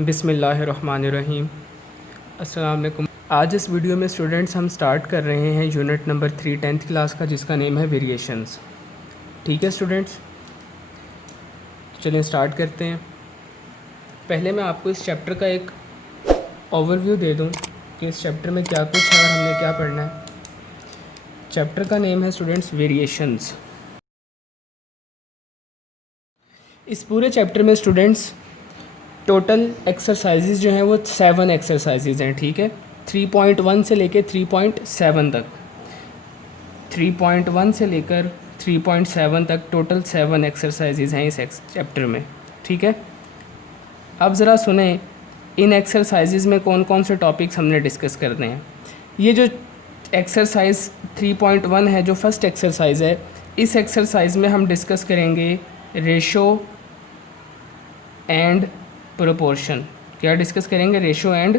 बिस्मिल्लाहिर्रहमानिर्रहीम। अस्सलाम वालेकुम। आज इस वीडियो में स्टूडेंट्स हम स्टार्ट कर रहे हैं यूनिट नंबर 3 10th क्लास का, जिसका नेम है वेरिएशंस। ठीक है स्टूडेंट्स, चलें स्टार्ट करते हैं। पहले मैं आपको इस चैप्टर का एक ओवरव्यू दे दूं कि इस चैप्टर में क्या कुछ है और हमने क्या पढ़ना है। चैप्टर का नेम है स्टूडेंट्स वेरिएशंस। इस पूरे चैप्टर में स्टूडेंट्स टोटल एक्सरसाइजेज जो हैं वो 7 एक्सरसाइजेज हैं। ठीक है, 3.1 से लेकर 3.7 तक, 3.1 से लेकर 3.7 तक टोटल 7 एक्सरसाइजेज हैं इस चैप्टर में। ठीक है, अब ज़रा सुने इन एक्सरसाइजेज में कौन कौन से टॉपिक्स हमने डिस्कस करने हैं। ये जो एक्सरसाइज 3.1 है, जो फर्स्ट एक्सरसाइज है, इस एक्सरसाइज में हम डिस्कस करेंगे रेशो एंड प्रोपोर्शन। क्या डिस्कस करेंगे? रेशो एंड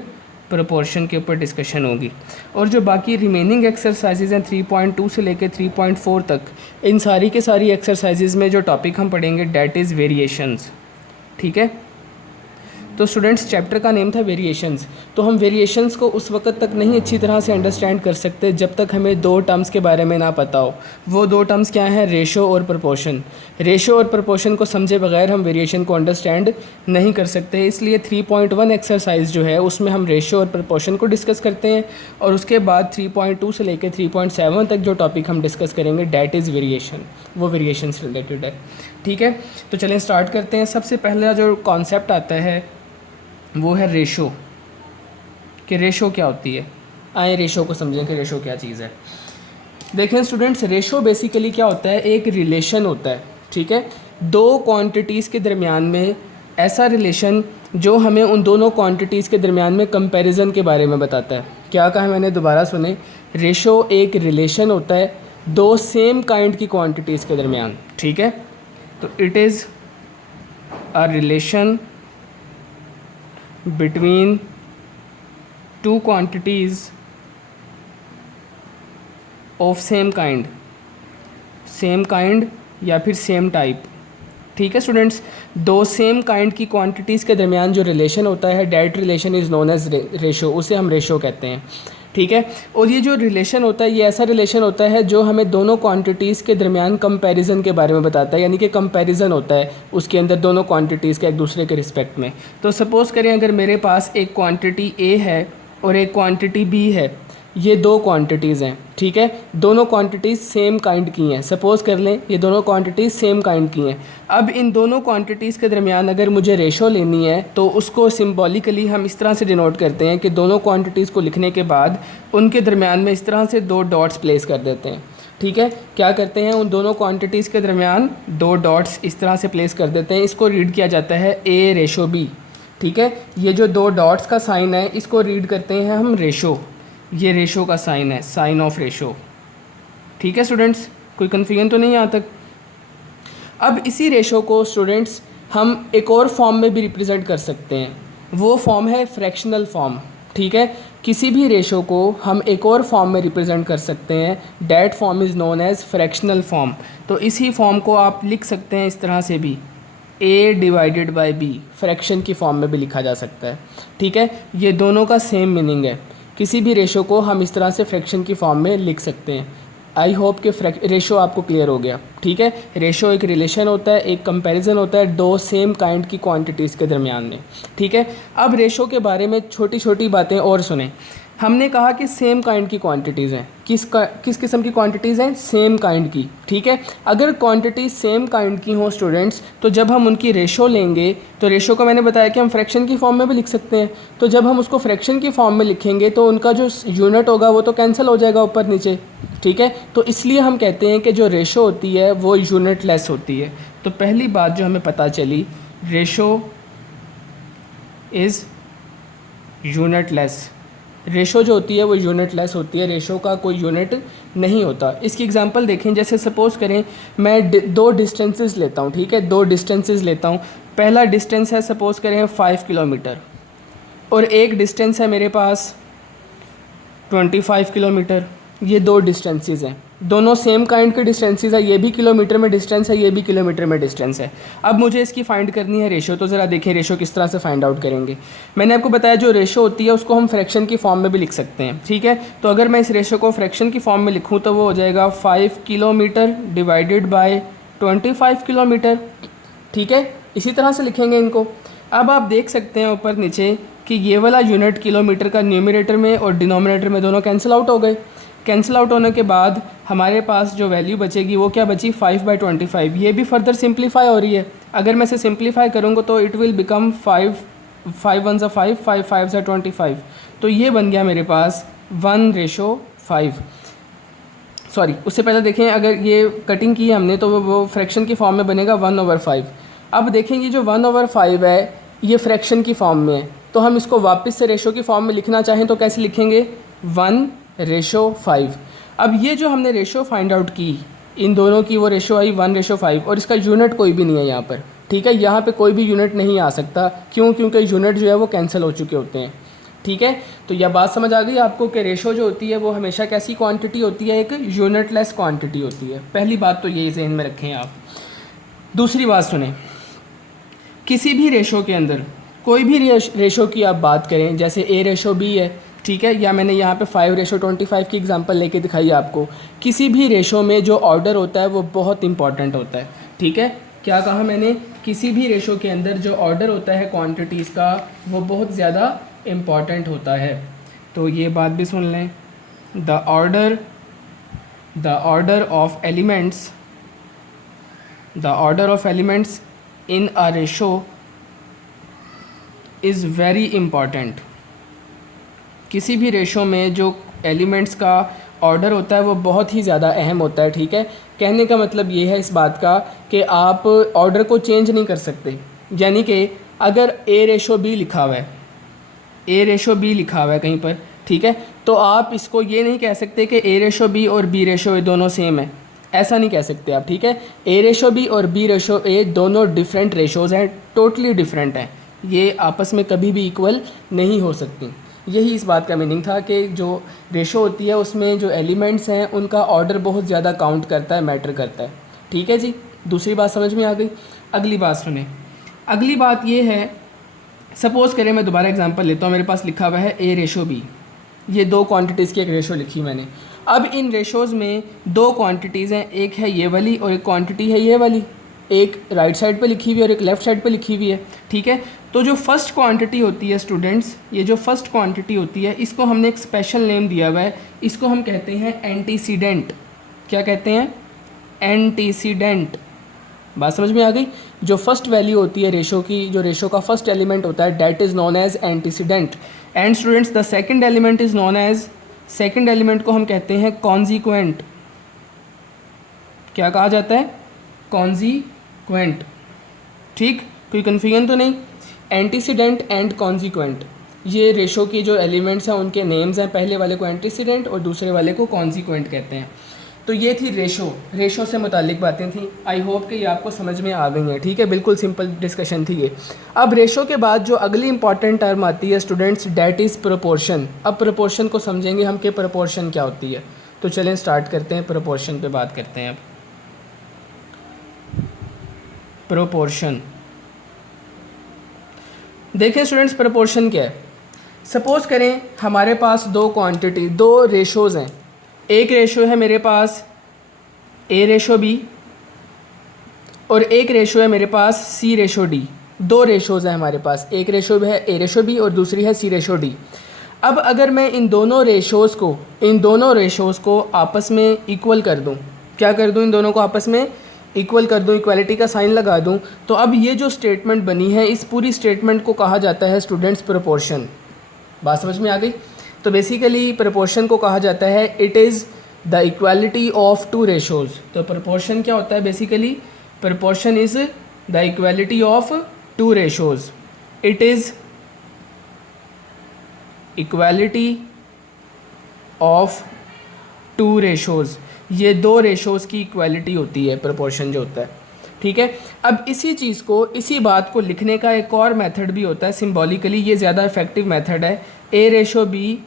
प्रोपोर्शन के ऊपर डिस्कशन होगी। और जो बाकी रिमेनिंग एक्सरसाइजेज हैं 3.2 से लेकर 3.4 तक, इन सारी के सारी एक्सरसाइजेज में जो टॉपिक हम पढ़ेंगे डैट इज़ वेरिएशंस। ठीक है, तो स्टूडेंट्स चैप्टर का नेम था वेरिएशंस। तो हम वेरिएशंस को उस वक्त तक नहीं अच्छी तरह से अंडरस्टैंड कर सकते जब तक हमें दो टर्म्स के बारे में ना पता हो। वो दो टर्म्स क्या हैं? रेशो और प्रोपोर्शन। रेशो और प्रोपोर्शन को समझे बगैर हम वेरिएशन को अंडरस्टैंड नहीं कर सकते। इसलिए 3.1 एक्सरसाइज जो है उसमें हम रेशो और प्रोपोर्शन को डिस्कस करते हैं, और उसके बाद 3.2 से लेकर 3.7 तक जो टॉपिक हम डिस्कस करेंगे डैट इज़ वेरिएशन, वो वेरिएशन से रिलेटेड है। ठीक है, तो चलें स्टार्ट करते हैं। सबसे पहला जो कॉन्सेप्ट आता है वो है रेशो, कि रेशो क्या होती है। आए रेशो को समझें कि रेशो क्या चीज़ है। देखें स्टूडेंट्स, रेशो बेसिकली क्या होता है? एक रिलेशन होता है। ठीक है, दो क्वांटिटीज़ के दरमियान में ऐसा रिलेशन जो हमें उन दोनों क्वांटिटीज़ के दरमियान में कंपैरिजन के बारे में बताता है। क्या कहा मैंने? दोबारा सुने। रेशो एक रिलेशन होता है दो सेम काइंड की क्वांटिटीज़ के दरमियान। ठीक है, तो it is a relation between two quantities of same kind या फिर सेम टाइप। ठीक है स्टूडेंट्स, दो सेम काइंड की क्वांटिटीज़ के दरमियान जो रिलेशन होता है that relation is known as ratio, उसे हम रेशो कहते हैं। ठीक है, और ये जो रिलेशन होता है ये ऐसा रिलेशन होता है जो हमें दोनों क्वांटिटीज़ के दरमियान कंपैरिजन के बारे में बताता है, यानी कि कंपैरिजन होता है उसके अंदर दोनों क्वांटिटीज़ के एक दूसरे के रिस्पेक्ट में। तो सपोज़ करें अगर मेरे पास एक क्वांटिटी ए है और एक क्वांटिटी बी है, ये दो क्वांटिटीज़ हैं। ठीक है, दोनों क्वांटिटीज़ सेम काइंड की हैं। सपोज़ कर लें ये दोनों क्वांटिटीज़ सेम काइंड की हैं। अब इन दोनों क्वांटिटीज़ के दरमियान अगर मुझे रेशो लेनी है तो उसको सिंबॉलिकली हम इस तरह से डिनोट करते हैं कि दोनों क्वांटिटीज़ को लिखने के बाद उनके दरमियान में इस तरह से दो डॉट्स प्लेस कर देते हैं। ठीक है, क्या करते हैं? उन दोनों क्वांटिटीज़ के दरमियान दो डॉट्स इस तरह से प्लेस कर देते हैं। इसको रीड किया जाता है ए रेशो बी। ठीक है, ये जो दो डॉट्स का साइन है इसको रीड करते हैं हम रेशो। ये रेशो का साइन है, साइन ऑफ रेशो। ठीक है स्टूडेंट्स, कोई कन्फ्यूजन तो नहीं यहाँ तक? अब इसी रेशो को स्टूडेंट्स हम एक और फॉर्म में भी रिप्रेजेंट कर सकते हैं, वो फॉर्म है फ्रैक्शनल फॉर्म। ठीक है, किसी भी रेशो को हम एक और फॉर्म में रिप्रेजेंट कर सकते हैं, that form is known as fractional form. तो इसी फॉर्म को आप लिख सकते हैं इस तरह से भी, a divided by b, fraction की फॉर्म में भी लिखा जा सकता है। ठीक है, ये दोनों का सेम मीनिंग है। किसी भी रेशो को हम इस तरह से फ्रैक्शन की फॉर्म में लिख सकते हैं। आई होप कि रेशो आपको क्लियर हो गया। ठीक है, रेशो एक रिलेशन होता है, एक कंपैरिजन होता है दो सेम काइंड की क्वांटिटीज़ के दरमियान में। ठीक है, अब रेशो के बारे में छोटी छोटी बातें और सुने। हमने कहा कि सेम काइंड की क्वांटिटीज़ हैं। किस किस्म की क्वांटिटीज़ हैं? सेम काइंड की। ठीक है, अगर क्वांटिटीज़ सेम काइंड की हों स्टूडेंट्स, तो जब हम उनकी रेशो लेंगे तो रेशो को मैंने बताया कि हम फ्रैक्शन की फॉर्म में भी लिख सकते हैं। तो जब हम उसको फ्रैक्शन की फॉर्म में लिखेंगे तो उनका जो यूनिट होगा वो तो कैंसिल हो जाएगा ऊपर नीचे। ठीक है, तो इसलिए हम कहते हैं कि जो रेशो होती है वो यूनिट लेस होती है। तो पहली बात जो हमें पता चली, ratio is unit less. Ratio जो होती है वो यूनिट लेस होती है, रेशो का कोई यूनिट नहीं होता। इसकी एग्जांपल देखें, जैसे सपोज़ करें मैं दो डिस्टेंसेस लेता हूँ। ठीक है, दो डिस्टेंसेस लेता हूँ। पहला डिस्टेंस है सपोज़ करें 5 किलोमीटर, और एक डिस्टेंस है मेरे पास 25 किलोमीटर। ये दो डिस्टेंसेस हैं। दोनों सेम काइंड के डिस्टेंसेस है, ये भी किलोमीटर में डिस्टेंस है, ये भी किलोमीटर में डिस्टेंस है। अब मुझे इसकी फाइंड करनी है रेशो, तो ज़रा देखें रेशो किस तरह से फाइंड आउट करेंगे। मैंने आपको बताया जो रेशो होती है उसको हम फ्रैक्शन की फॉर्म में भी लिख सकते हैं, ठीक है। तो अगर मैं इस रेशो को फ्रैक्शन की फॉर्म में लिखूँ तो वो हो जाएगा 5 किलोमीटर डिवाइडेड बाय 25 किलोमीटर, ठीक है। इसी तरह से लिखेंगे इनको। अब आप देख सकते हैं ऊपर नीचे कि ये वाला यूनिट किलोमीटर का न्यूमरेटर में और डिनोमिनेटर में दोनों कैंसिल आउट हो गए। कैंसिल आउट होने के बाद हमारे पास जो वैल्यू बचेगी वो क्या बची, 5/25। ये भी फर्दर सिंप्लीफाई हो रही है। अगर मैं इसे सिंप्लीफाई करूँगा तो इट विल बिकम 5 1 5 5 5 25। तो ये बन गया मेरे पास 1:5। सॉरी, उससे पहले देखें अगर ये कटिंग की है हमने तो वो फ्रैक्शन की फॉर्म में बनेगा 1/5। अब देखें ये जो 1/5 है ये फ्रैक्शन की फॉर्म में है, तो हम इसको वापस से रेशो की फॉर्म में लिखना चाहें तो कैसे लिखेंगे, 1:5। अब ये जो हमने रेशो फाइंड आउट की इन दोनों की, वो रेशो आई 1:5 और इसका यूनिट कोई भी नहीं है यहाँ पर, ठीक है। यहाँ पे कोई भी यूनिट नहीं आ सकता, क्यों, क्योंकि यूनिट जो है वो कैंसिल हो चुके होते हैं, ठीक है। तो यह बात समझ आ गई आपको कि रेशो जो होती है वो हमेशा कैसी क्वांटिटी होती है, एक यूनिटलेस क्वांटिटी होती है। पहली बात तो ये जहन में रखें आप। दूसरी बात सुने, किसी भी रेशो के अंदर कोई भी रेशो की आप बात करें, जैसे A/B है, ठीक है, या मैंने यहाँ पे 5:25 की एग्जांपल लेके दिखाई आपको। किसी भी रेशो में जो ऑर्डर होता है वो बहुत इंपॉर्टेंट होता है, ठीक है। क्या कहा मैंने, किसी भी रेशो के अंदर जो ऑर्डर होता है क्वांटिटीज़ का वो बहुत ज़्यादा इम्पॉर्टेंट होता है। तो ये बात भी सुन लें, the order of elements in a ratio is very important। किसी भी रेशो में जो एलिमेंट्स का ऑर्डर होता है वो बहुत ही ज़्यादा अहम होता है, ठीक है। कहने का मतलब ये है इस बात का कि आप ऑर्डर को चेंज नहीं कर सकते। यानी कि अगर A/B लिखा हुआ है, A/B लिखा हुआ है कहीं पर, ठीक है, तो आप इसको ये नहीं कह सकते कि A/B और B/A दोनों सेम है, ऐसा नहीं कह सकते आप, ठीक है। A/B और B/A दोनों डिफरेंट रेशोज़ हैं, टोटली डिफरेंट हैं, ये आपस में कभी भी इक्वल नहीं हो सकती। यही इस बात का मीनिंग था कि जो रेशो होती है उसमें जो एलिमेंट्स हैं उनका ऑर्डर बहुत ज़्यादा काउंट करता है, मैटर करता है, ठीक है जी। दूसरी बात समझ में आ गई। अगली बात सुने, अगली बात ये है, सपोज़ करें मैं दोबारा एग्जांपल लेता हूँ, मेरे पास लिखा हुआ है A/B, ये दो क्वांटिटीज़ की एक रेशो लिखी मैंने। अब इन रेशोज़ में दो क्वांटिटीज़ हैं, एक है ये वाली और एक क्वांटिटी है ये वाली, एक राइट साइड पे लिखी हुई है और एक लेफ़्ट साइड पे लिखी हुई है, ठीक है। तो जो फर्स्ट क्वांटिटी होती है स्टूडेंट्स, ये जो फर्स्ट क्वांटिटी होती है इसको हमने एक स्पेशल नेम दिया हुआ है, इसको हम कहते हैं एंटीसीडेंट। क्या कहते हैं, एंटीसीडेंट। बात समझ में आ गई। जो फर्स्ट वैल्यू होती है रेशो की, जो रेशो का फर्स्ट एलिमेंट होता है, that is known as antecedent. And students the second element is known as, second element को हम कहते हैं कॉन्जीक्वेंट। क्या कहा जाता है, कॉन्जीक्वेंट, ठीक, कोई कन्फ्यूजन तो नहीं। एंटीसीडेंट एंड कॉन्जीक्वेंट, ये रेशो की जो एलिमेंट्स हैं उनके नेम्स हैं, पहले वाले को एंटीसीडेंट और दूसरे वाले को कॉन्जीक्वेंट कहते हैं। तो ये थी रेशो से मुतालिक बातें थी। आई होप कि ये आपको समझ में आ गई हैं, ठीक है, बिल्कुल सिंपल डिस्कशन थी ये। अब रेशो के बाद जो अगली इंपॉर्टेंट टर्म आती है स्टूडेंट्स, डैट इज़ प्रोपोर्शन। अब प्रोपोर्शन को समझेंगे हम कि प्रोपोर्शन क्या होती है। तो चलें स्टार्ट करते हैं, प्रोपोर्शन पे बात करते हैं। अब प्रोपोर्शन देखें स्टूडेंट्स, प्रोपोर्शन क्या है। सपोज़ करें हमारे पास दो क्वांटिटी, दो रेशोज़ हैं। एक रेशो है मेरे पास A/B और एक रेशो है मेरे पास C/D। दो रेशोज़ हैं हमारे पास, एक रेशो है A/B और दूसरी है C/D। अब अगर मैं इन दोनों रेशोज़ को आपस में इक्वल कर दूं, क्या कर दूं, इन दोनों को आपस में इक्वल कर दूं, इक्वालिटी का साइन लगा दूं, तो अब ये जो स्टेटमेंट बनी है इस पूरी स्टेटमेंट को कहा जाता है स्टूडेंट्स प्रोपोर्शन। बात समझ में आ गई। तो बेसिकली प्रोपोर्शन को कहा जाता है it is the equality of two ratios. तो प्रोपोर्शन क्या होता है, basically proportion is the equality of two ratios. It is equality of two ratios, ये दो रेशोज़ की इक्वालिटी होती है प्रोपोर्शन जो होता है, ठीक है। अब इसी चीज़ को, इसी बात को लिखने का एक और मेथड भी होता है सिंबॉलिकली, ये ज़्यादा इफेक्टिव मेथड है। A/B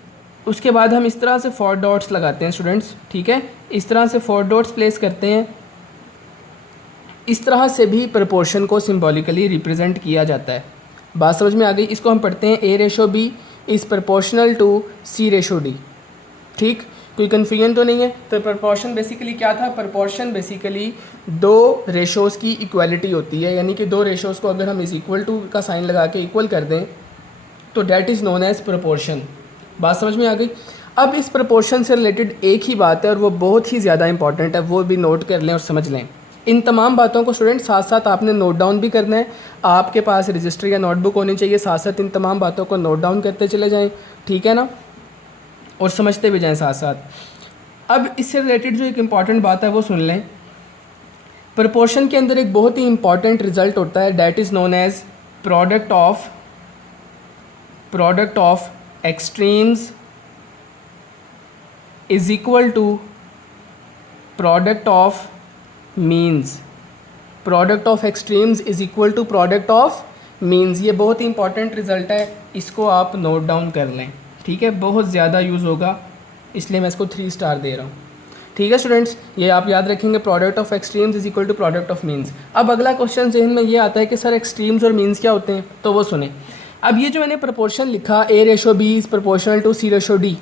उसके बाद हम इस तरह से 4 डॉट्स लगाते हैं स्टूडेंट्स, ठीक है, इस तरह से 4 डॉट्स प्लेस करते हैं। इस तरह से भी प्रपोर्शन को सिंबॉलिकली रिप्रेजेंट किया जाता है। बात समझ में आ गई। इसको हम पढ़ते हैं A/B is proportional to C/D। ठीक, कोई कन्फ्यूजन तो नहीं है। तो प्रपोर्शन बेसिकली क्या था? प्रपोर्शन बेसिकली दो रेशोज़ की इक्वालिटी होती है, यानी कि दो रेशोज़ को अगर हम इज़ इक्वल टू का साइन लगा के इक्वल कर दें तो that is known as proportion. बात समझ में आ गई। अब इस प्रपोर्शन से रिलेटेड एक ही बात है और वो बहुत ही ज़्यादा इंपॉर्टेंट है, वो भी नोट कर लें और समझ लें। इन तमाम बातों को स्टूडेंट साथ साथ आपने नोट डाउन भी करना है। आपके पास रजिस्टर या नोटबुक होनी चाहिए, साथ साथ इन तमाम बातों को नोट डाउन करते चले जाएं, ठीक है ना, और समझते भी जाएं साथ साथ। अब इससे रिलेटेड जो एक इम्पॉर्टेंट बात है वो सुन लें। प्रपोर्शन के अंदर एक बहुत ही इंपॉर्टेंट रिजल्ट होता है, that is known as product of extremes is equal to product of means. Product of extremes is equal to product of means. ये बहुत ही इंपॉर्टेंट रिजल्ट है, इसको आप नोट डाउन कर लें, ठीक है, बहुत ज़्यादा यूज़ होगा, इसलिए मैं इसको 3 स्टार दे रहा हूँ। ठीक है स्टूडेंट्स, ये आप याद रखेंगे, product of extremes is equal to product of means. अब अगला क्वेश्चन जहन में ये आता है कि सर एक्सट्रीम्स और मीन्स क्या होते हैं, तो वो सुने। अब ये जो मैंने प्रपोर्शन लिखा A/B is proportional to C/D,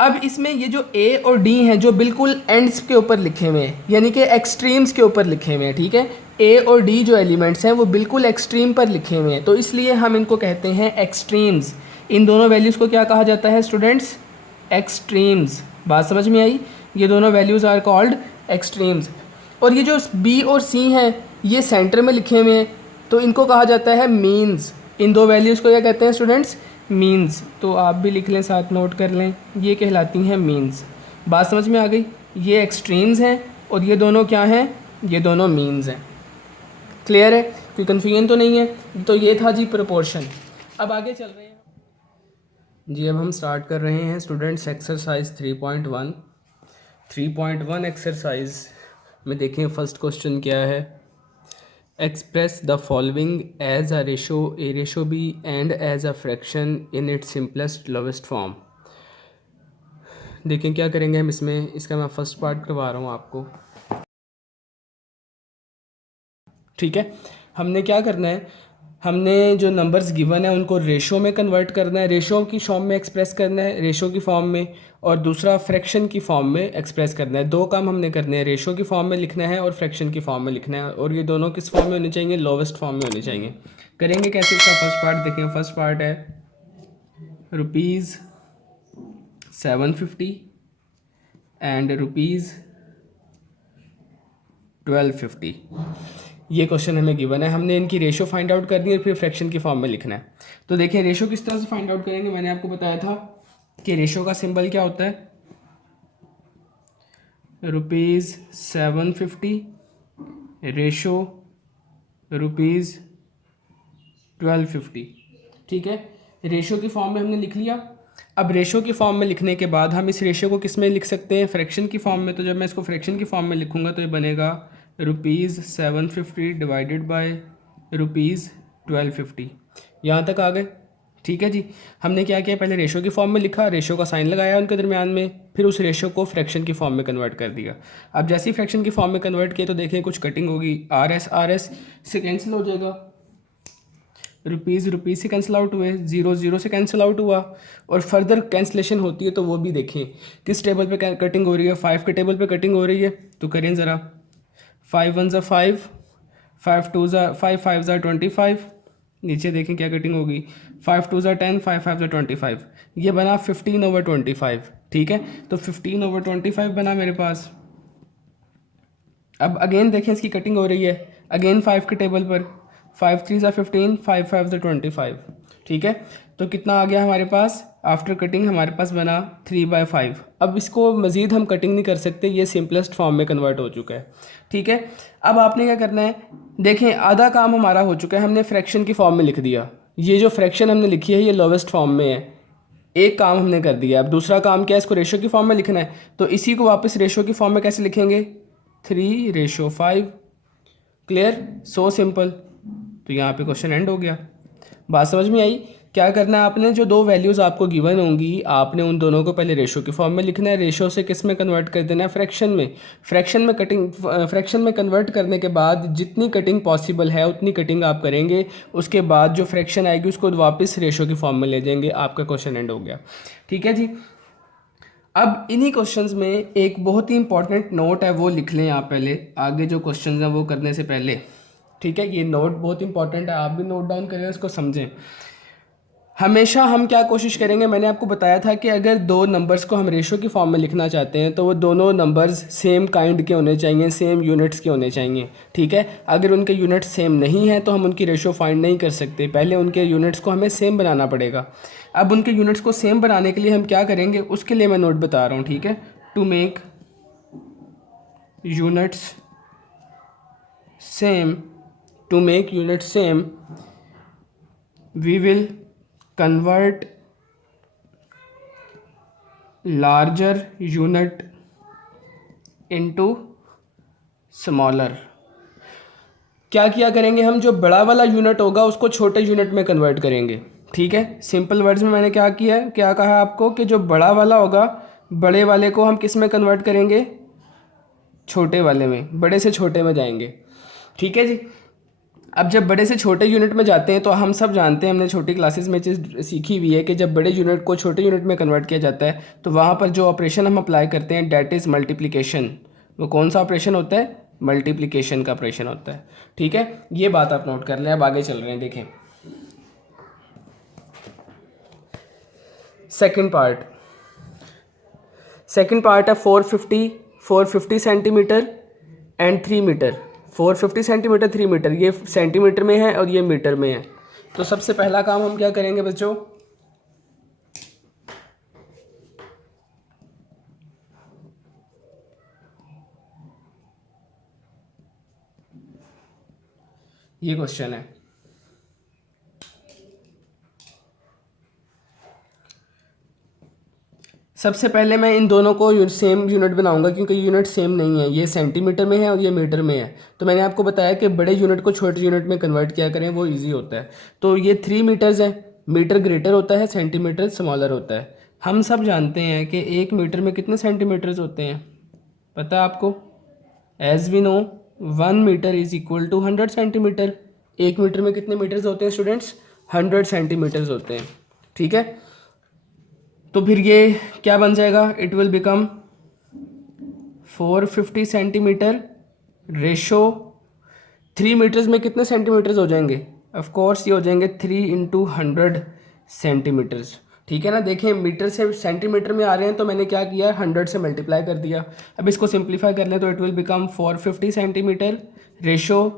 अब इसमें ये जो A और D हैं जो बिल्कुल एंड्स के ऊपर लिखे हुए हैं, यानी कि एक्सट्रीम्स के ऊपर लिखे हुए हैं, ठीक है, A और D जो एलिमेंट्स हैं वो बिल्कुल एक्सट्रीम पर लिखे हुए हैं, तो इसलिए हम इनको कहते हैं एक्सट्रीम्स। इन दोनों वैल्यूज़ को क्या कहा जाता है स्टूडेंट्स? एक्सट्रीम्स। बात समझ में आई? ये दोनों वैल्यूज़ आर कॉल्ड एक्सट्रीम्स। और ये जो B और C हैं ये सेंटर में लिखे हुए हैं, तो इनको कहा जाता है मीन्स। इन दो वैल्यूज़ को क्या कहते हैं स्टूडेंट्स? मीन्स। तो आप भी लिख लें, साथ नोट कर लें, ये कहलाती हैं मीन्स। बात समझ में आ गई? ये एक्सट्रीम्स हैं और ये दोनों क्या हैं? ये दोनों मीन्स हैं। क्लियर है? कोई कन्फ्यूजन तो नहीं है? तो ये था जी प्रपोर्शन। अब आगे चल रहे हैं जी। अब हम स्टार्ट कर रहे हैं स्टूडेंट्स एक्सरसाइज 3.1। 3.1 एक्सरसाइज में देखें फर्स्ट क्वेश्चन क्या है। Express the following as a ratio A/B and as a fraction in its simplest lowest form. देखें क्या करेंगे हम इसमें, इसका मैं फर्स्ट पार्ट करवा रहा हूँ आपको, ठीक है। हमने क्या करना है, हमने जो नंबर्स गिवन है उनको रेशो में कन्वर्ट करना है, रेशो की फॉर्म में एक्सप्रेस करना है, रेशो की फॉर्म में, और दूसरा फ्रैक्शन की फॉर्म में एक्सप्रेस करना है। दो काम हमने करने हैं, रेशो की फॉर्म में लिखना है और फ्रैक्शन की फॉर्म में लिखना है, और ये दोनों किस फॉर्म में होने चाहिए? लोवेस्ट फॉर्म में होने चाहिए। करेंगे कैसे? इसका फर्स्ट पार्ट देखें। फर्स्ट पार्ट है ₹750 एंड ₹1250। ये क्वेश्चन हमें गिवन है, हमने इनकी रेशो फाइंड आउट करनी है और फिर फ्रैक्शन की फॉर्म में लिखना है। तो देखिए रेशो किस तरह से फाइंड आउट करेंगे। मैंने आपको बताया था कि रेशो का सिंबल क्या होता है, ₹750 रेशो ₹1250, ठीक है। रेशो की फॉर्म में हमने लिख लिया। अब रेशो की फॉर्म में लिखने के बाद हम इस रेशो को किस में लिख सकते हैं? फ्रैक्शन की फॉर्म में। तो जब मैं इसको फ्रैक्शन की फॉर्म में लिखूंगा तो ये बनेगा ₹750 डिवाइडेड बाय ₹1250। यहाँ तक आ गए, ठीक है जी। हमने क्या किया, पहले रेशो की फॉर्म में लिखा, रेशो का साइन लगाया उनके दरमियान में, फिर उस रेशो को फ्रैक्शन की फॉर्म में कन्वर्ट कर दिया। अब जैसे ही फ्रैक्शन की फॉर्म में कन्वर्ट किया तो देखें कुछ कटिंग होगी, RS से कैंसिल हो जाएगा, रुपीज़ से कैंसिल आउट हुए, 0 से कैंसिल आउट हुआ, और फर्दर कैंसिलेशन होती है तो वो भी देखें किस टेबल पे कटिंग हो रही है। 5 के टेबल पे कटिंग हो रही है, तो करें ज़रा। 5 1 ज़ा 5, 5 2 ज़ा 5 5 ज़ा 25, नीचे देखें क्या कटिंग होगी, 5 2 ज़ा 10, 5 5 ज़ा 25, ये बना 15/25, ठीक है। तो 15/25 बना मेरे पास। अब अगेन देखें इसकी कटिंग हो रही है, अगेन 5 के टेबल पर, 5 3 ज़ा 15, 5 5 ज़ा 25, ठीक है। तो कितना आ गया हमारे पास? आफ्टर कटिंग हमारे पास बना 3/5। अब इसको मज़ीद हम कटिंग नहीं कर सकते, ये सिंपलेस्ट फॉर्म में कन्वर्ट हो चुका है, ठीक है। अब आपने क्या करना है, देखें आधा काम हमारा हो चुका है, हमने फ्रैक्शन की फॉर्म में लिख दिया। ये जो फ्रैक्शन हमने लिखी है ये लोवेस्ट फॉर्म में है, एक काम हमने कर दिया। अब दूसरा काम क्या है, इसको रेशो की फॉर्म में लिखना है। तो इसी को वापस रेशो की फॉर्म में कैसे लिखेंगे? 3:5। क्लियर? So simple. तो यहाँ पे क्वेश्चन एंड हो गया। बात समझ में आई? क्या करना है आपने, जो दो वैल्यूज़ आपको गिवन होंगी आपने उन दोनों को पहले रेशो की फॉर्म में लिखना है, रेशो से किस में कन्वर्ट कर देना है, फ्रैक्शन में। फ्रैक्शन में कन्वर्ट करने के बाद जितनी कटिंग पॉसिबल है उतनी कटिंग आप करेंगे, उसके बाद जो फ्रैक्शन आएगी उसको वापस रेशो की फॉर्म में ले जाएंगे, आपका क्वेश्चन एंड हो गया। ठीक है जी। अब इन्हीं क्वेश्चंस में एक बहुत ही इंपॉर्टेंट नोट है, वो लिख लें आप पहले, आगे जो क्वेश्चंस हैं वो करने से पहले। ठीक है, ये नोट बहुत इंपॉर्टेंट है, आप भी नोट डाउन करें, इसको समझें। हमेशा हम क्या कोशिश करेंगे, मैंने आपको बताया था कि अगर दो नंबर्स को हम रेशो की फॉर्म में लिखना चाहते हैं तो वो दोनों नंबर्स सेम काइंड के होने चाहिए, सेम यूनिट्स के होने चाहिए। ठीक है, अगर उनके यूनिट्स सेम नहीं हैं तो हम उनकी रेशो फाइंड नहीं कर सकते, पहले उनके यूनिट्स को हमें सेम बनाना पड़ेगा। अब उनके यूनिट्स को सेम बनाने के लिए हम क्या करेंगे, उसके लिए मैं नोट बता रहा हूँ। ठीक है, to make units same, to make units same we will convert larger unit into smaller। क्या किया करेंगे हम, जो बड़ा वाला यूनिट होगा उसको छोटे यूनिट में कन्वर्ट करेंगे। ठीक है, सिंपल वर्ड्स में मैंने क्या किया है, क्या कहा आपको कि जो बड़ा वाला होगा बड़े वाले को हम किस में कन्वर्ट करेंगे, छोटे वाले में, बड़े से छोटे में जाएंगे। ठीक है जी। अब जब बड़े से छोटे यूनिट में जाते हैं तो हम सब जानते हैं, हमने छोटी क्लासेस में चीज़ सीखी हुई है कि जब बड़े यूनिट को छोटे यूनिट में कन्वर्ट किया जाता है तो वहाँ पर जो ऑपरेशन हम अप्लाई करते हैं डैट इज़ मल्टीप्लिकेशन। वो कौन सा ऑपरेशन होता है, मल्टीप्लिकेशन का ऑपरेशन होता है। ठीक है, ये बात आप नोट कर लें। अब आगे चल रहे हैं, देखें सेकेंड पार्ट है 450 centimetre and 3 metre. 450 centimetre 3 metre, ये सेंटीमीटर में है और ये मीटर में है। तो सबसे पहला काम हम क्या करेंगे बच्चों, ये क्वेश्चन है, सबसे पहले मैं इन दोनों को सेम यूनिट बनाऊंगा क्योंकि यूनिट सेम नहीं है, ये सेंटीमीटर में है और ये मीटर में है। तो मैंने आपको बताया कि बड़े यूनिट को छोटे यूनिट में कन्वर्ट किया करें, वो इजी होता है। तो ये 3 मीटर्स है, मीटर ग्रेटर होता है, सेंटीमीटर स्मॉलर होता है। हम सब जानते हैं कि 1 मीटर में कितने सेंटीमीटर्स होते हैं, पता है आपको? As we know 1 metre is equal to 100 centimetre. 1 metre में कितने मीटर्स होते हैं स्टूडेंट्स, 100 सेंटीमीटर्स होते हैं। ठीक है, तो फिर ये क्या बन जाएगा, it will become 450 centimetre ratio 3 metres में कितने सेंटीमीटर्स हो जाएंगे, ऑफ कोर्स ये हो जाएंगे 3 इंटू 100 सेंटीमीटर्स। ठीक है ना, देखें मीटर से सेंटीमीटर में आ रहे हैं तो मैंने क्या किया, 100 से मल्टीप्लाई कर दिया। अब इसको सिंप्लीफाई कर लें तो it will become 450 centimetre ratio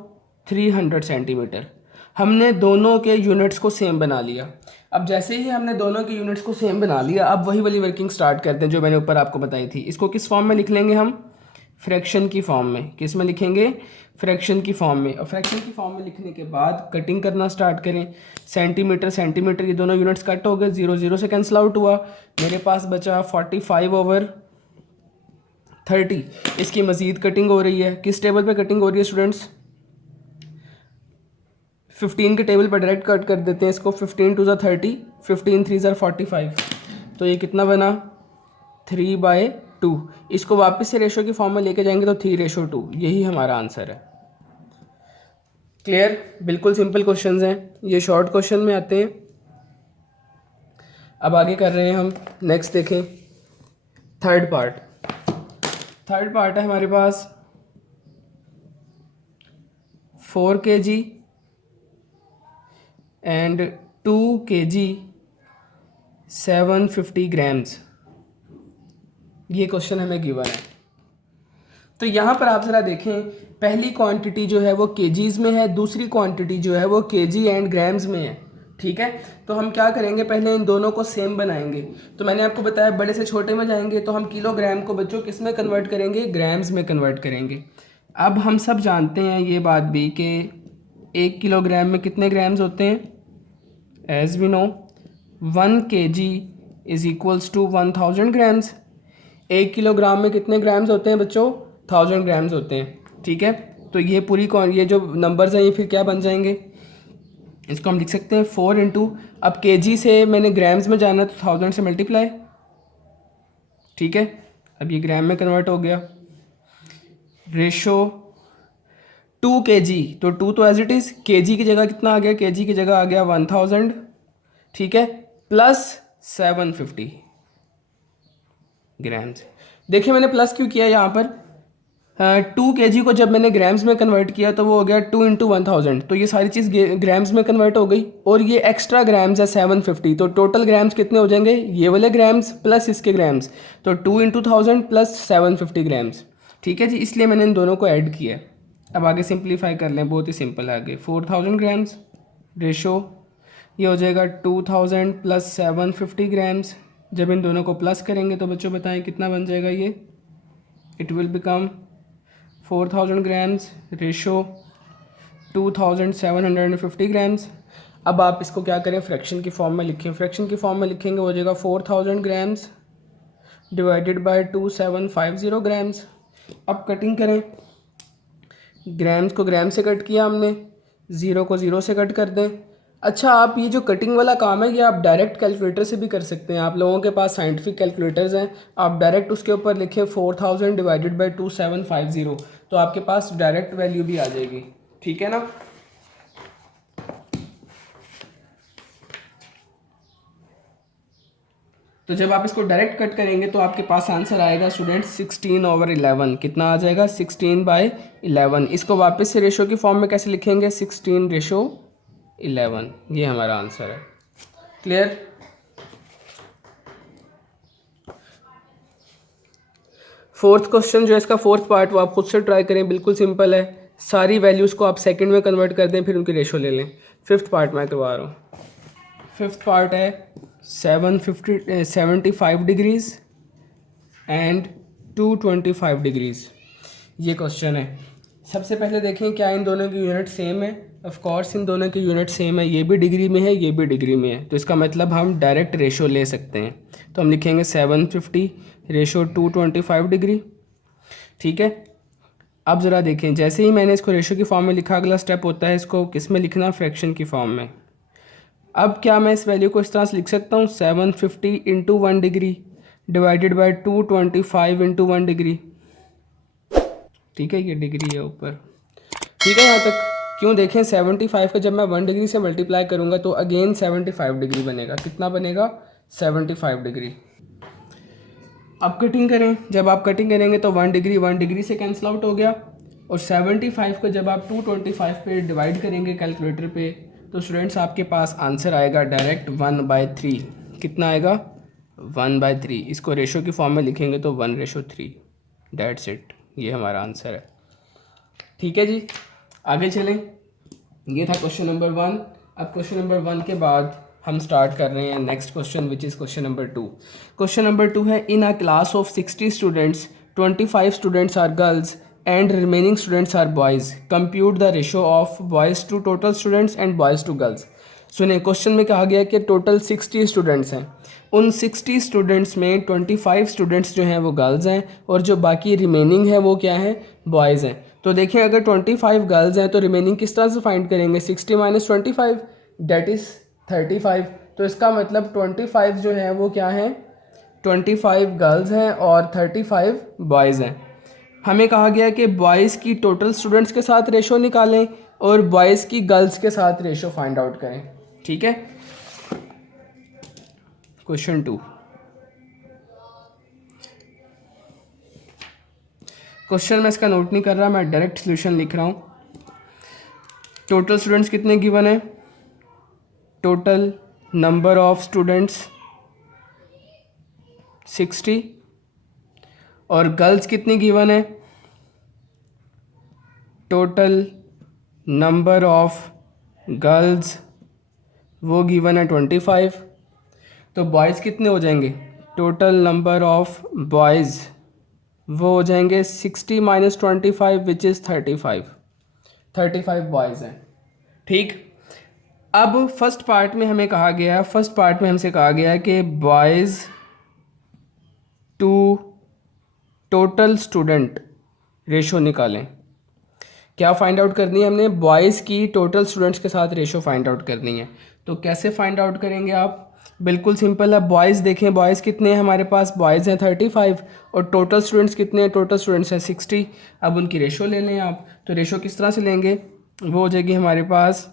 300 centimetre. हमने दोनों के यूनिट्स को सेम बना लिया। अब जैसे ही हमने दोनों के यूनिट्स को सेम बना लिया, अब वही वाली वर्किंग स्टार्ट करते हैं जो मैंने ऊपर आपको बताई थी। इसको किस फॉर्म में लिख लेंगे हम, फ्रैक्शन की फॉर्म में। किस में लिखेंगे, फ्रैक्शन की फॉर्म में। और फ्रैक्शन की फॉर्म में लिखने के बाद कटिंग करना स्टार्ट करें। सेंटीमीटर सेंटीमीटर ये दोनों यूनिट्स कट हो गए, 0 0 से कैंसिल आउट हुआ, मेरे पास बचा 45/30। इसकी मज़ीद कटिंग हो रही है, किस टेबल पे कटिंग हो रही है स्टूडेंट्स, 15 के टेबल पर डायरेक्ट कट कर देते हैं इसको। 15 2 30, 15 3 45। तो ये कितना बना, 3/2। इसको वापस से रेशो की फॉर्म में लेके जाएंगे तो 3:2, यही हमारा आंसर है। क्लियर, बिल्कुल सिंपल क्वेश्चंस हैं ये, शॉर्ट क्वेश्चन में आते हैं। अब आगे कर रहे हैं हम, नेक्स्ट देखें थर्ड पार्ट है हमारे पास 4 kg एंड 2 kg 750 ग्राम्स। ये क्वेश्चन हमें गिवन है। तो यहाँ पर आप ज़रा देखें, पहली क्वांटिटी जो है वो केजीज में है, दूसरी क्वांटिटी जो है वो केजी एंड ग्राम्स में है। ठीक है, तो हम क्या करेंगे, पहले इन दोनों को सेम बनाएंगे। तो मैंने आपको बताया बड़े से छोटे में जाएंगे तो हम किलोग्राम को बच्चों किस में कन्वर्ट करेंगे, ग्राम्स में कन्वर्ट करेंगे। अब हम सब जानते हैं ये बात भी कि 1 किलोग्राम में कितने ग्राम्स होते हैं, as we know 1 kg is equals to 1000 grams. 1 kilogram में कितने ग्राम्स होते हैं बच्चों, 1000 ग्राम्स होते हैं। ठीक है, तो ये पूरी ये जो नंबर्स हैं ये फिर क्या बन जाएंगे, इसको हम लिख सकते हैं 4 इंटू, अब केजी से मैंने ग्राम्स में जाना तो 1000 से मल्टीप्लाई, ठीक है, अब ये ग्राम में कन्वर्ट हो गया। रेशो 2 kg, तो 2 तो एज इट इज़, केजी की जगह कितना आ गया, केजी की जगह आ गया 1000, ठीक है, प्लस 750 ग्राम्स। देखिए मैंने प्लस क्यों किया यहाँ पर, 2 kg को जब मैंने ग्राम्स में कन्वर्ट किया तो वो हो गया 2 इंटू 1000, तो ये सारी चीज़ ग्राम्स में कन्वर्ट हो गई, और ये एक्स्ट्रा ग्राम्स है 750, तो टोटल ग्राम्स कितने हो जाएंगे, ये वाले ग्राम्स प्लस इसके ग्राम्स, तो 2 इंटू 1000 प्लस 750 ग्राम्स, ठीक है जी, इसलिए मैंने इन दोनों को ऐड किया। अब आगे सिंप्लीफाई कर लें, बहुत ही सिंपल है, आगे 4000 ग्राम्स रेशो, ये हो जाएगा 2000 प्लस 750 ग्राम्स, जब इन दोनों को प्लस करेंगे तो बच्चों बताएं कितना बन जाएगा ये, it will become 4000 grams ratio 2750 grams. अब आप इसको क्या करें, फ्रैक्शन की फॉर्म में लिखें, फ्रैक्शन की फॉर्म में लिखेंगे हो जाएगा 4000 ग्राम्स डिवाइडेड बाय 2750 ग्राम्स। अब कटिंग करें, ग्राम्स को ग्राम से कट किया हमने, ज़ीरो को ज़ीरो से कट कर दें। अच्छा, आप ये जो कटिंग वाला काम है ये आप डायरेक्ट कैलकुलेटर से भी कर सकते हैं, आप लोगों के पास साइंटिफिक कैलकुलेटर्स हैं, आप डायरेक्ट उसके ऊपर लिखें 4000 डिवाइडेड बाई 2750, तो आपके पास डायरेक्ट वैल्यू भी आ जाएगी, ठीक है ना। तो जब आप इसको डायरेक्ट कट करेंगे तो आपके पास आंसर आएगा स्टूडेंट 16/11, कितना आ जाएगा 16/11। इसको वापस से रेशो की फॉर्म में कैसे लिखेंगे, 16/11, ये हमारा आंसर है। क्लियर। फोर्थ क्वेश्चन जो है इसका फोर्थ पार्ट वो आप खुद से ट्राई करें, बिल्कुल सिंपल है, सारी वैल्यूज़ को आप सेकंड में कन्वर्ट कर दें फिर उनकी रेशो ले लें। फिफ्थ पार्ट मैं करवा रहा हूँ। फिफ्थ पार्ट है 75 डिग्रीज़ एंड 225 डिग्रीज़, ये क्वेश्चन है। सबसे पहले देखें क्या इन दोनों की यूनिट सेम है, ऑफ कोर्स इन दोनों की यूनिट सेम है, ये भी डिग्री में है ये भी डिग्री में है, तो इसका मतलब हम डायरेक्ट रेशो ले सकते हैं। तो हम लिखेंगे 750 रेशो 225 डिग्री, ठीक है। अब ज़रा देखें, जैसे ही मैंने इसको रेशो की फॉर्म में लिखा, अगला स्टेप होता है इसको किस में लिखना, फ्रैक्शन की फॉर्म में। अब क्या मैं इस वैल्यू को इस तरह से लिख सकता हूँ, 750 into 1 degree divided by 225 into 1 degree, ठीक है, ये डिग्री है ऊपर, ठीक है यहाँ तक। क्यों, देखें 75 का जब मैं 1 डिग्री से मल्टीप्लाई करूँगा तो अगेन 75 डिग्री बनेगा, कितना बनेगा 75 डिग्री। अब कटिंग करें, जब आप कटिंग करेंगे तो 1 डिग्री से कैंसिल आउट हो गया, और 75 को जब आप 225 पे डिवाइड करेंगे कैलकुलेटर पे तो स्टूडेंट्स आपके पास आंसर आएगा डायरेक्ट 1/3, कितना आएगा 1/3। इसको रेशो की फॉर्म में लिखेंगे तो 1:3, डेट्स इट, ये हमारा आंसर है, ठीक है जी। आगे चलें, ये था क्वेश्चन नंबर 1। अब क्वेश्चन नंबर 1 के बाद हम स्टार्ट कर रहे हैं next question which is question number 2। Question number 2 है, in a class of 60 students 25 students are girls and remaining students are boys, compute the ratio of boys to total students and boys to girls. सुनिए, question में कहा गया कि total 60 students हैं, उन 60 students में 25 students जो हैं वो गर्ल्स हैं और जो बाकी रिमेनिंग है वो क्या हैं, बॉयज़ हैं। तो देखिए अगर 25 गर्ल्स हैं तो रिमेनिंग किस तरह से फाइंड करेंगे, 60 माइनस 25 डेट इज़ 35, तो इसका मतलब 25 जो है वो क्या हैं, 25 गर्ल्स हैं और 35 बॉयज़ हैं। हमें कहा गया कि बॉयज़ की टोटल स्टूडेंट्स के साथ रेशो निकालें और बॉयज़ की गर्ल्स के साथ रेशो फाइंड आउट करें, ठीक है। क्वेश्चन 2, क्वेश्चन मैं इसका नोट नहीं कर रहा, मैं डायरेक्ट सॉल्यूशन लिख रहा हूँ। टोटल स्टूडेंट्स कितने गिवन है, टोटल नंबर ऑफ स्टूडेंट्स 60 और गर्ल्स कितनी गिवन है, टोटल नंबर ऑफ गर्ल्स वो गिवन है 25, तो बॉयज़ कितने हो जाएंगे, टोटल नंबर ऑफ बॉयज़ वो हो जाएंगे 60 माइनस 25 विच इज़ 35 बॉयज़ हैं, ठीक। अब फर्स्ट पार्ट में हमें कहा गया, फर्स्ट पार्ट में हमसे कहा गया कि boys to total student ratio निकालें। क्या फाइंड आउट करनी है हमने? बॉयज़ की टोटल स्टूडेंट्स के साथ रेशो फाइंड आउट करनी है। तो कैसे फाइंड आउट करेंगे आप? बिल्कुल सिंपल है। बॉयज़ देखें, बॉयज़ कितने हैं हमारे पास? बॉयज़ हैं 35 और टोटल स्टूडेंट्स कितने हैं? टोटल स्टूडेंट्स हैं 60। अब उनकी रेशो ले लें आप। तो रेशो किस तरह से लेंगे? वो हो जाएगी हमारे पास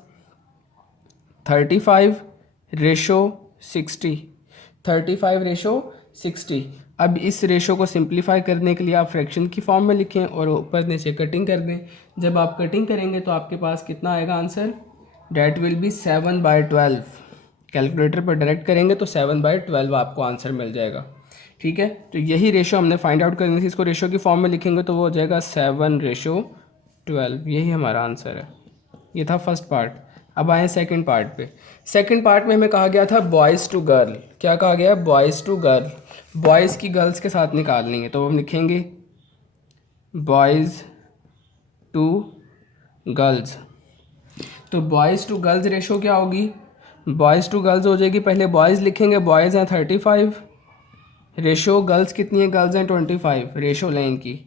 35/60, 35/60। अब इस रेशो को सिंप्लीफाई करने के लिए आप फ्रैक्शन की फॉर्म में लिखें और ऊपर नीचे कटिंग कर दें। जब आप कटिंग करेंगे तो आपके पास कितना आएगा answer? That will be 7/12। Calculator पर डायरेक्ट करेंगे तो 7/12 आपको आंसर मिल जाएगा। ठीक है, तो यही रेशो हमने फाइंड आउट करनी थी। इसको रेशो की फॉर्म में लिखेंगे तो वो हो जाएगा 7/12। यही हमारा आंसर है। ये था फर्स्ट पार्ट। अब आए सेकंड पार्ट पे। सेकंड पार्ट में हमें कहा गया था बॉयज़ टू गर्ल। क्या कहा गया है? Boys to girl. बॉयज़ की गर्ल्स के साथ निकालनी है तो हम लिखेंगे बॉयज़ टू गर्ल्स। तो बॉयज़ टू गर्ल्स रेशो क्या होगी? बॉयज़ टू गर्ल्स हो जाएगी, पहले बॉयज़ लिखेंगे, बॉयज़ हैं 35, रेशो गर्ल्स कितनी है? गर्ल्स हैं 25। रेशो लें इनकी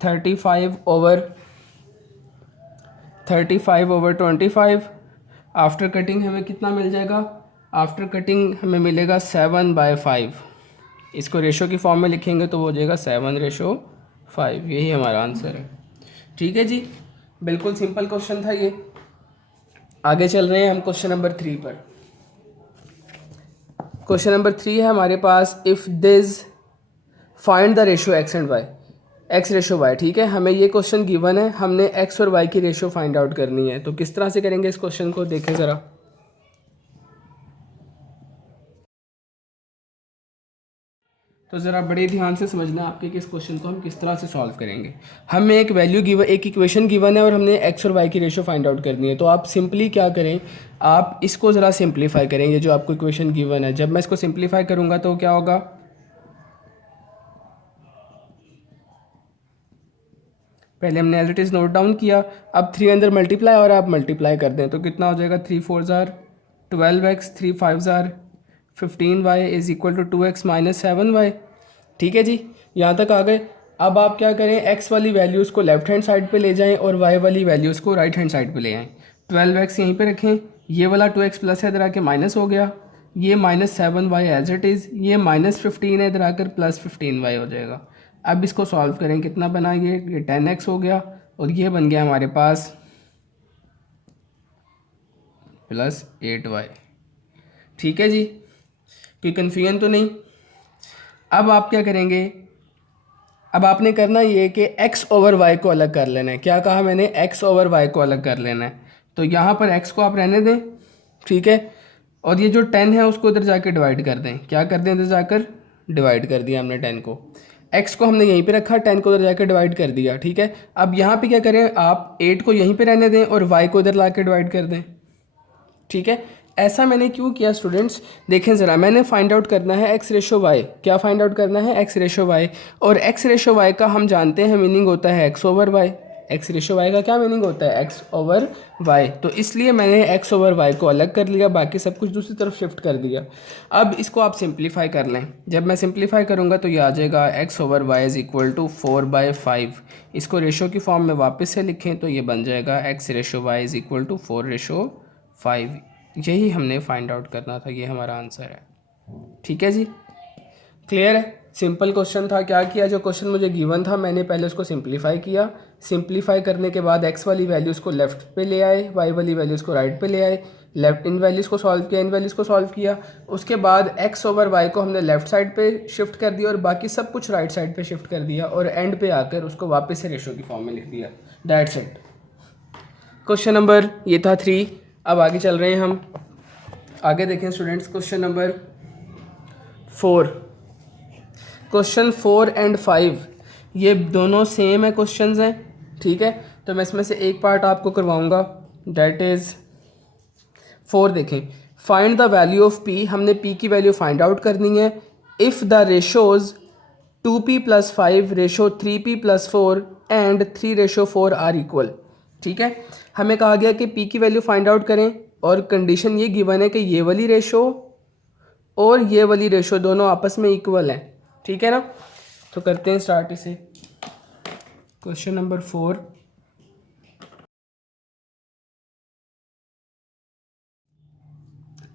35/25। आफ्टर कटिंग हमें कितना मिल जाएगा? आफ्टर कटिंग हमें मिलेगा 7/5। इसको रेशो की फॉर्म में लिखेंगे तो वो हो जाएगा 7/5। यही हमारा आंसर है। ठीक है जी, बिल्कुल सिंपल क्वेश्चन था ये। आगे चल रहे हैं हम क्वेश्चन नंबर 3 पर। क्वेश्चन नंबर 3 है हमारे पास, if this find the ratio X and Y, x ratio Y. ठीक है, हमें ये क्वेश्चन गिवन है, हमने एक्स और वाई की रेशो फाइंड आउट करनी है। तो किस तरह से करेंगे इस क्वेश्चन को, देखें ज़रा। तो ज़रा बड़े ध्यान से समझना आपके कि इस क्वेश्चन को हम किस तरह से सॉल्व करेंगे। हमें एक वैल्यू गिवन, एक इक्वेशन गिवन है और हमने एक्स और वाई की रेशो फाइंड आउट करनी है। तो आप सिंपली क्या करें, आप इसको ज़रा सिंप्लीफाई करेंगे जो आपको इक्वेशन गिवन है। जब मैं इसको सिंप्लीफाई करूँगा तो क्या होगा? पहले हमने as it is note down किया, अब 3 अंदर मल्टीप्लाई और आप मल्टीप्लाई कर दें तो कितना हो जाएगा? 3 4 ज़ार 12x, 3 5 ज़ार 15y is equal to 2x minus 7y। ठीक है जी, यहाँ तक आ गए। अब आप क्या करें, x वाली वैल्यूज़ को लेफ्ट हैंड साइड पे ले जाएं और y वाली वैल्यूज़ को राइट हैंड साइड पे ले आएँ। 12x यहीं पे रखें, ये वाला 2x प्लस है इधर आके माइनस हो गया, ये minus 7y as it is, ये माइनस 15 है इधर आकर प्लस 15y हो जाएगा। अब इसको सॉल्व करें, कितना बना? ये 10x हो गया और ये बन गया हमारे पास प्लस 8y। ठीक है जी, कोई कन्फ्यूजन तो नहीं? अब आप क्या करेंगे, अब आपने करना ये कि x ओवर y को अलग कर लेना है। क्या कहा मैंने? x ओवर y को अलग कर लेना है। तो यहाँ पर x को आप रहने दें, ठीक है, और ये जो 10 है उसको इधर जाकर डिवाइड कर दें। क्या कर दें? इधर जाकर डिवाइड कर दिया हमने 10 को। x को हमने यहीं पे रखा, 10 को इधर जाकर डिवाइड कर दिया। ठीक है, अब यहाँ पे क्या करें, आप 8 को यहीं पे रहने दें और y को इधर ला के डिवाइड कर दें। ठीक है, ऐसा मैंने क्यों किया स्टूडेंट्स? देखें ज़रा, मैंने फाइंड आउट करना है एक्स रेशो वाई। क्या फाइंड आउट करना है? X ratio y. और एक्स रेशो वाई का हम जानते हैं मीनिंग होता है x over y. X ratio y का क्या मीनिंग होता है? X over y. तो इसलिए मैंने एक्स ओवर वाई को अलग कर लिया, बाकी सब कुछ दूसरी तरफ शिफ्ट कर दिया। अब इसको आप सिंप्लीफाई कर लें। जब मैं सिंप्लीफाई करूँगा तो ये आ जाएगा x over y is equal to 4/5। इसको रेशो की फॉर्म में वापस से लिखें तो ये बन जाएगा x ratio y is equal to 4/5। यही हमने फाइंड आउट करना था, ये हमारा आंसर है। ठीक है जी, क्लियर है? सिंपल क्वेश्चन था। क्या किया, जो क्वेश्चन मुझे गिवन था मैंने पहले उसको सिंप्लीफाई किया। सिंप्लीफाई करने के बाद एक्स वाली वैल्यूज़ को लेफ़्ट पे ले आए, वाई वाली वैल्यूज़ को राइट पे ले आए, लेफ्ट इन वैल्यूज़ को सॉल्व किया, इन वैल्यूज़ को सॉल्व किया। उसके बाद एक्स ओवर वाई को हमने लेफ्ट साइड पे शिफ्ट कर दिया और बाकी सब कुछ राइट साइड पे शिफ्ट कर दिया और एंड पे आकर उसको वापस से रेशो की फॉर्म में लिख दिया। That's it. क्वेश्चन नंबर ये था 3। अब आगे चल रहे हैं हम। आगे देखें students, question number 4। Question 4 and 5 ये दोनों सेम है क्वेश्चंस हैं। ठीक है, तो मैं इसमें से एक पार्ट आपको करवाऊंगा, दैट इज़ 4। देखें, find the value of p। हमने p की वैल्यू फाइंड आउट करनी है। If the ratios 2p + 5 ratio 3p + 4 and 3/4 are equal. ठीक है, हमें कहा गया कि p की वैल्यू फाइंड आउट करें और कंडीशन ये गिवन है कि ये वाली रेशो और ये वाली रेशो दोनों आपस में इक्वल हैं। ठीक है ना, तो करते हैं स्टार्ट इसे। क्वेश्चन नंबर 4,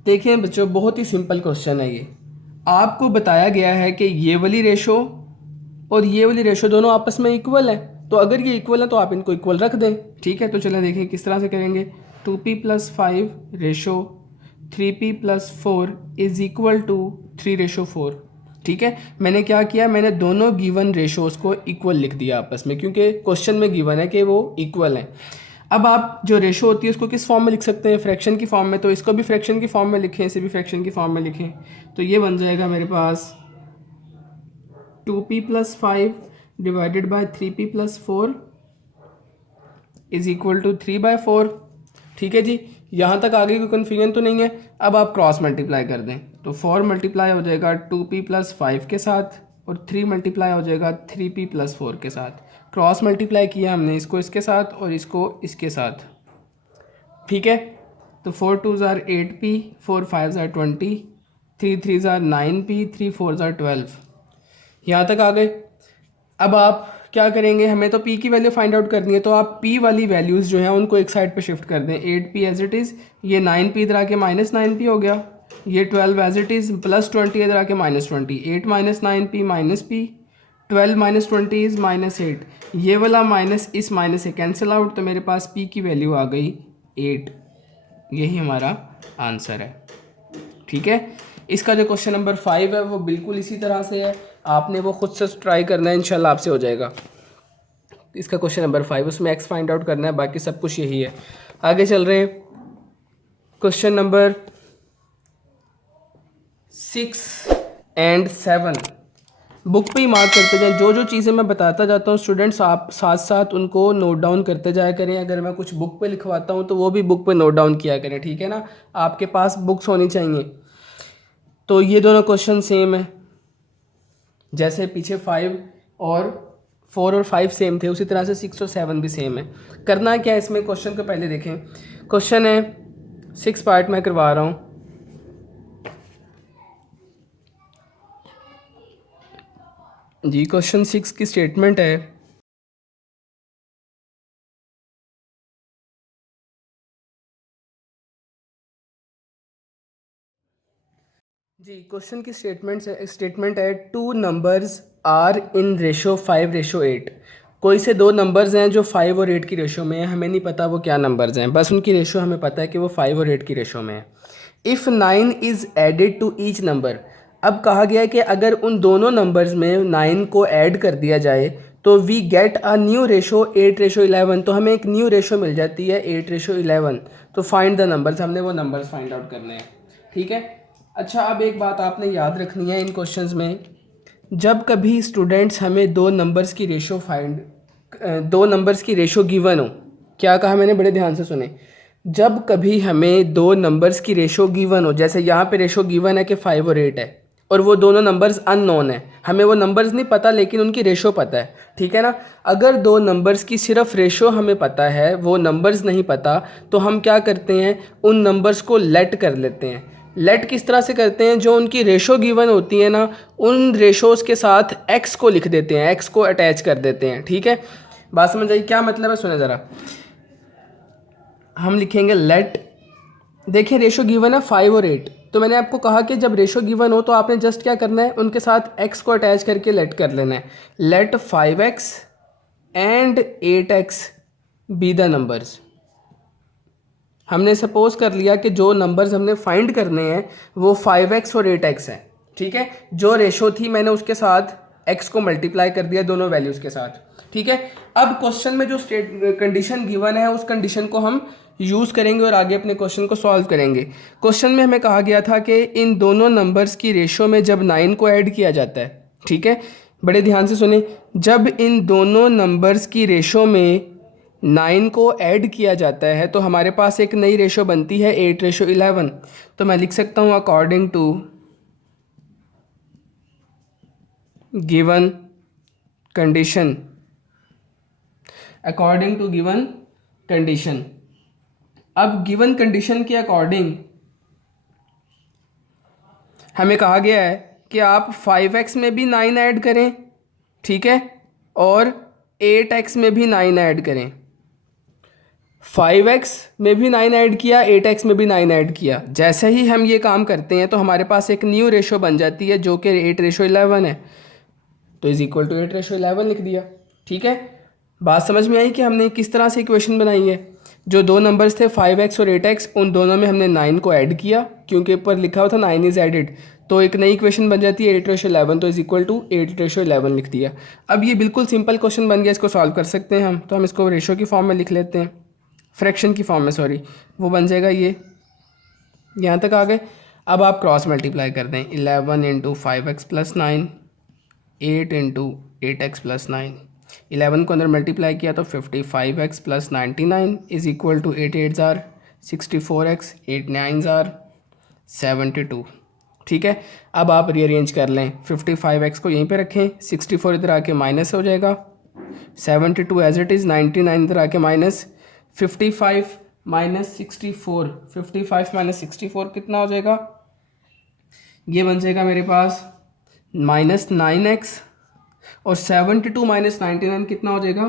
देखिए बच्चों, बहुत ही सिंपल क्वेश्चन है ये। आपको बताया गया है कि ये वाली रेशो और ये वाली रेशो दोनों आपस में इक्वल है, तो अगर ये इक्वल है तो आप इनको इक्वल रख दें। ठीक है, तो चलें देखें किस तरह से करेंगे। 2p+5 ratio 3p+4 is equal to 3:4। ठीक है, मैंने क्या किया, मैंने दोनों गिवन रेशोज़ को इक्वल लिख दिया आपस में, क्योंकि क्वेश्चन में गिवन है कि वो इक्वल हैं। अब आप जो रेशो होती है उसको किस फॉर्म में लिख सकते हैं, फ्रैक्शन की फॉर्म में, तो इसको भी फ्रैक्शन की फॉर्म में लिखें, इसे भी फ्रैक्शन की फॉर्म में लिखें। तो ये बन जाएगा मेरे पास 2p+5 divided by 3p+4 is equal to 3/4। ठीक है जी, यहाँ तक आगे कोई कन्फ्यूजन तो नहीं है। अब आप क्रॉस मल्टीप्लाई कर दें, तो 4 मल्टीप्लाई हो जाएगा 2p+5 के साथ और 3 मल्टीप्लाई हो जाएगा 3p+4 के साथ। क्रॉस मल्टीप्लाई किया हमने इसको इसके साथ और इसको इसके साथ। ठीक है, तो 4 2s are 8p, 4 5s are 20, 3 3s are 9p, 3 4s are 12। यहाँ तक आ गए। अब आप क्या करेंगे, हमें तो p की वैल्यू फाइंड आउट करनी है, तो आप p वाली वैल्यूज़ जो हैं उनको एक साइड पे शिफ्ट कर दें। 8p एज इट इज़, ये 9p इधर आके -9p हो गया, ये 12 एज इट इज़ +20 इधर आके -20, 8 -9p -p, 12 - 20 इज़ -8, ये वाला माइनस इस माइनस से कैंसिल आउट, तो मेरे पास p की वैल्यू आ गई 8। यही हमारा आंसर है। ठीक है, इसका जो क्वेश्चन नंबर 5 है वो बिल्कुल इसी तरह से है, आपने वो खुद से ट्राई करना है, इंशाल्लाह आपसे हो जाएगा। इसका क्वेश्चन नंबर 5, उसमें एक्स फाइंड आउट करना है, बाकी सब कुछ यही है। आगे चल रहे हैं, क्वेश्चन नंबर 6 एंड 7 बुक पे ही मार्क करते जाएं। जो जो चीज़ें मैं बताता जाता हूँ स्टूडेंट्स, आप साथ साथ उनको नोट डाउन करते जाया करें। अगर मैं कुछ बुक पे लिखवाता हूँ तो वो भी बुक पे नोट डाउन किया करें, ठीक है ना। आपके पास बुक्स होनी चाहिए। तो ये दोनों क्वेश्चन सेम है, जैसे पीछे 5 और 4 और 5 सेम थे, उसी तरह से 6 और 7 भी सेम है। करना क्या है इसमें, क्वेश्चन को पहले देखें। क्वेश्चन है 6 पार्ट में करवा रहा हूँ। जी, क्वेश्चन 6 की स्टेटमेंट है, जी क्वेश्चन की स्टेटमेंट है 2 नंबर्स आर इन रेशो 5:8। कोई से दो नंबर्स हैं जो 5 और 8 की रेशो में है, हमें नहीं पता वो क्या नंबर्स हैं, बस उनकी रेशो हमें पता है कि वो 5 और 8 की रेशो में है। If 9 is added to each number, अब कहा गया है कि अगर उन दोनों नंबर्स में 9 को ऐड कर दिया जाए तो we get a new ratio 8:11, तो हमें एक न्यू रेशो मिल जाती है 8:11। तो फाइंड द नंबर्स, हमने वो नंबर्स फाइंड आउट करने हैं। ठीक है, अच्छा अब एक बात आपने याद रखनी है इन क्वेश्चंस में, जब कभी स्टूडेंट्स हमें दो नंबर्स की रेशो गिवन हो, क्या कहा मैंने, बड़े ध्यान से सुने। जब कभी हमें दो नंबर्स की रेशो गिवन हो, जैसे यहाँ पे रेशो गिवन है कि 5 और 8 है और वो दोनों नंबर्स अननोन है, हमें वो नंबर्स नहीं पता लेकिन उनकी रेशो पता है, ठीक है ना। अगर दो नंबर्स की सिर्फ रेशो हमें पता है, वो नंबर्स नहीं पता, तो हम क्या करते हैं, उन नंबर्स को लेट कर लेते हैं। लेट किस तरह से करते हैं, जो उनकी रेशो गिवन होती है ना, उन रेशोज़ के साथ एक्स को लिख देते हैं, एक्स को अटैच कर देते हैं। ठीक है, बात समझ आई, क्या मतलब है, सुने ज़रा। हम लिखेंगे लेट, देखिए रेशो गिवन है 5 और 8, तो मैंने आपको कहा कि जब रेशो गिवन हो तो आपने जस्ट क्या करना है, उनके साथ एक्स को अटैच करके लेट कर लेना है। Let 5x and 8x be the numbers. हमने सपोज कर लिया कि जो नंबर्स हमने फाइंड करने हैं वो 5x और 8x हैं। ठीक है, जो रेशो थी मैंने उसके साथ x को मल्टीप्लाई कर दिया दोनों वैल्यूज़ के साथ। ठीक है, अब क्वेश्चन में जो कंडीशन गिवन है उस कंडीशन को हम यूज़ करेंगे और आगे अपने क्वेश्चन को सॉल्व करेंगे। क्वेश्चन में हमें कहा गया था कि इन दोनों नंबर्स की रेशो में जब 9 को ऐड किया जाता है, ठीक है, बड़े ध्यान से सुने, जब इन दोनों नंबर्स की रेशो में 9 को ऐड किया जाता है तो हमारे पास एक नई रेशो बनती है 8:11। तो मैं लिख सकता हूँ according to given condition, according to given condition. अब गिवन कंडीशन के अकॉर्डिंग हमें कहा गया है कि आप 5x में भी 9 ऐड करें, ठीक है, और 8x में भी 9 ऐड करें। 5x में भी 9 ऐड किया, 8x में भी 9 ऐड किया। जैसे ही हम ये काम करते हैं तो हमारे पास एक न्यू रेशो बन जाती है जो कि 8:11 है, तो इज़ इक्वल टू 8:11 लिख दिया। ठीक है, बात समझ में आई कि हमने किस तरह से इक्वेशन बनाई है। जो दो नंबर्स थे 5x और 8x, उन दोनों में हमने 9 को ऐड किया क्योंकि ऊपर लिखा हुआ था 9 इज़ एडिड, तो एक नई इक्वेशन बन जाती है 8:11, तो इज़ इक्वल टू 8:11 लिख दिया। अब ये बिल्कुल सिंपल क्वेश्चन बन गया, इसको सॉल्व कर सकते हैं हम। तो हम इसको रेशो की फॉर्म में लिख लेते हैं, फ्रैक्शन की फॉर्म में, सॉरी, वो बन जाएगा ये, यहाँ तक आ गए। अब आप क्रॉस मल्टीप्लाई कर दें, 11 into 5x plus 9, 8 into 8x plus 9, 11 को अंदर मल्टीप्लाई किया तो 55x plus 99 is equal to 8 8 ज़ार 64x, 8 9 ज़ार 72। ठीक है, अब आप रीअरेंज कर लें, 55x को यहीं पे रखें, 64 इधर आके माइनस हो जाएगा, 72 एज इट इज़, 99 इधर आके माइनस, 55 माइनस 64, 55 माइनस 64 कितना हो जाएगा, ये बन जाएगा मेरे पास -9x, और 72 माइनस 99 कितना हो जाएगा,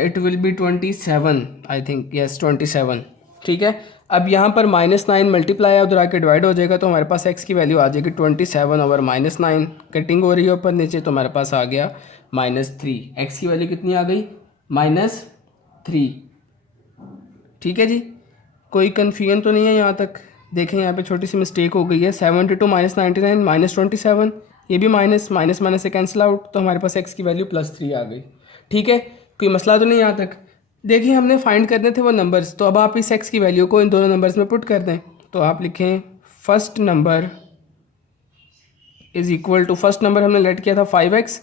it will be 27, I think, yes 27। ठीक है, अब यहाँ पर -9 मल्टीप्लाई है, उधर आके डिवाइड हो जाएगा, तो हमारे पास x की वैल्यू आ जाएगी 27 ओवर -9, कटिंग हो रही है ऊपर नीचे, तो हमारे पास आ गया -3। x की वैल्यू कितनी आ गई, -3। ठीक है जी, कोई कन्फ्यूजन तो नहीं है यहाँ तक? देखें यहाँ पे छोटी सी मिस्टेक हो गई है, 72 माइनस 99 माइनस 27, ये भी माइनस माइनस से कैंसिल आउट, तो हमारे पास x की वैल्यू +3 आ गई। ठीक है, कोई मसला तो नहीं यहाँ तक? देखिए हमने फाइंड करने थे वो नंबर्स, तो अब आप इस x की वैल्यू को इन दोनों नंबर्स में पुट कर दें। तो आप लिखें first number is equal to, first number हमने लेट किया था 5x,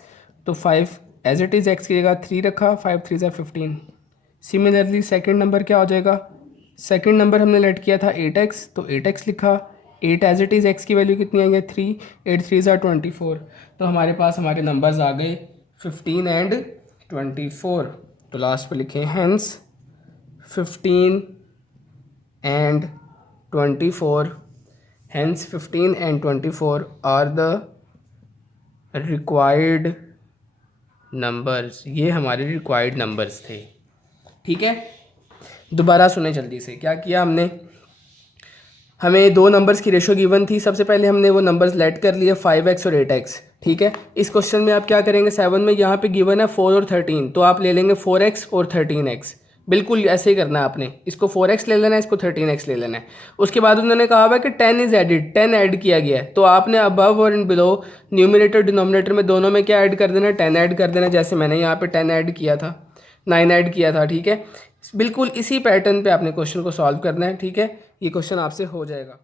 तो 5 एज इट इज़ x की जगह 3 रखा, 5 3 ज़ा 15। सिमिलरली सेकंड नंबर क्या हो जाएगा, सेकंड नंबर हमने लेट किया था 8x, तो 8x लिखा, 8 एज इट इज़, x की वैल्यू कितनी आई है 3, 8 3 ज़ा 24। तो हमारे पास हमारे नंबर्स आ गए 15 एंड 24। तो लास्ट पे लिखें hence 15 and 24, hence 15 and 24 are the required numbers. ये हमारे रिक्वायर्ड नंबर्स थे। ठीक है, दोबारा सुने जल्दी से। क्या किया हमने, हमें दो नंबर्स की रेशो गिवन थी, सबसे पहले हमने वो नंबर्स लेट कर लिए 5x और 8x। ठीक है, इस क्वेश्चन में आप क्या करेंगे, 7 में यहाँ पे गिवन है 4 और 13, तो आप ले लेंगे 4x और 13x। बिल्कुल ऐसे ही करना है आपने, इसको 4x ले लेना है, इसको 13x ले लेना है। उसके बाद उन्होंने कहा हुआ कि 10 इज़ एडिड, 10 ऐड किया गया है, तो आपने अबव और बिलो न्यूमिनेटर डिनोमिनेटर में दोनों में क्या ऐड कर देना है, 10 ऐड कर देना, जैसे मैंने यहाँ पे 10 ऐड किया था, 9 ऐड किया था। ठीक है, बिल्कुल इसी पैटर्न पे आपने क्वेश्चन को सॉल्व करना है। ठीक है, ये क्वेश्चन आपसे हो जाएगा।